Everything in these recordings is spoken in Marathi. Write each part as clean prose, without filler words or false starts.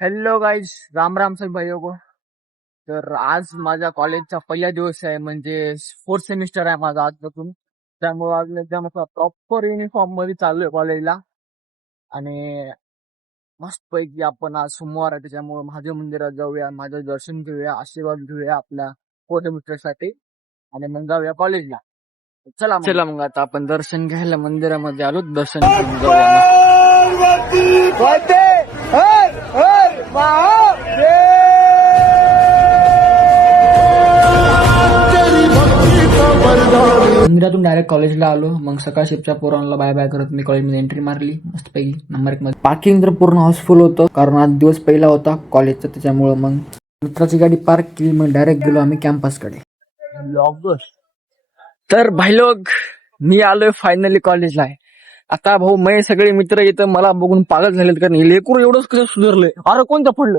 Hello guys, Ram Ram sir भाई को. तर आज माझ्या कॉलेजचा पहिला दिवस आहे, म्हणजे फोर्थ सेमिस्टर आहे माझा आजपासून. त्यामुळे आज एकदम असा प्रॉपर युनिफॉर्म मध्ये चालू आहे कॉलेजला. आणि मस्त पैकी आपण आज सोमवार आहे त्याच्यामुळे महादेव मंदिरात जाऊया, माझं दर्शन घेऊया, आशीर्वाद घेऊया आपल्या फोर्थ सेमिस्टर साठी, आणि मग जाऊया कॉलेजला. चला मग आता आपण दर्शन घ्यायला मंदिरामध्ये आलो, दर्शन घेऊन जाऊया. मंदिरातून डायरेक्ट कॉलेजला आलो. मग सकाळ शिफ्टच्या पोरांना बाय बाय करत मी कॉलेजमध्ये एंट्री मारली मस्तपैकी नंबर 1 मध्ये. पार्किंग तर पूर्ण हाऊसफुल होतं, कारण आज दिवस पहिला होता कॉलेजचा, त्याच्यामुळं मग मित्राची गाडी पार्क केली. मग डायरेक्ट गेलो आम्ही कॅम्पसकडे. तर भाई लोग, मी आलोय फायनली कॉलेजला आहे. आता भाऊ मी सगळे मित्र इथं मला बघून पागल झालेत, कारण लेकरू एवढंच कसं सुधारलंय. अरे कोणतं पडलं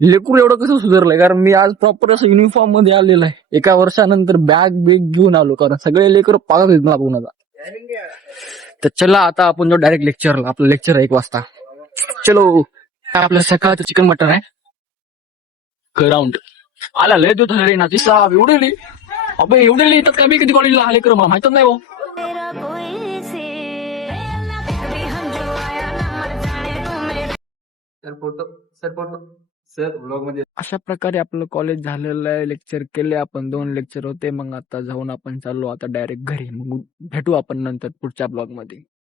लेकरू एवढं कसं सुधारलंय, कारण मी आज प्रॉपर असं युनिफॉर्म मध्ये आलेलं आहे. एका वर्षानंतर बॅग बिग घेऊन आलो, कारण सगळे लेकर पागल आहेत मला बघून आता. तर चला आता आपण जो डायरेक्ट लेक्चरला, आपलं लेक्चर आहे 1 वाजता. चलो, आपलं सकाळचं चिकन मटन आहे. ग्राउंड आला लय दूध रे ना तिसा एवढे अबे एवढे येतात का? मी कधी कॉलेजला आले कर मला माहितच नाही हो. सर ब्लॉग मध्ये अशा प्रकारे आपलं कॉलेज झालेलं आहे. लेक्चर केले आपण, 2 लेक्चर होते. मग आता जाऊन आपण चाललो आता डायरेक्ट घरी. मग भेटू आपण नंतर पुढच्या ब्लॉग मध्ये.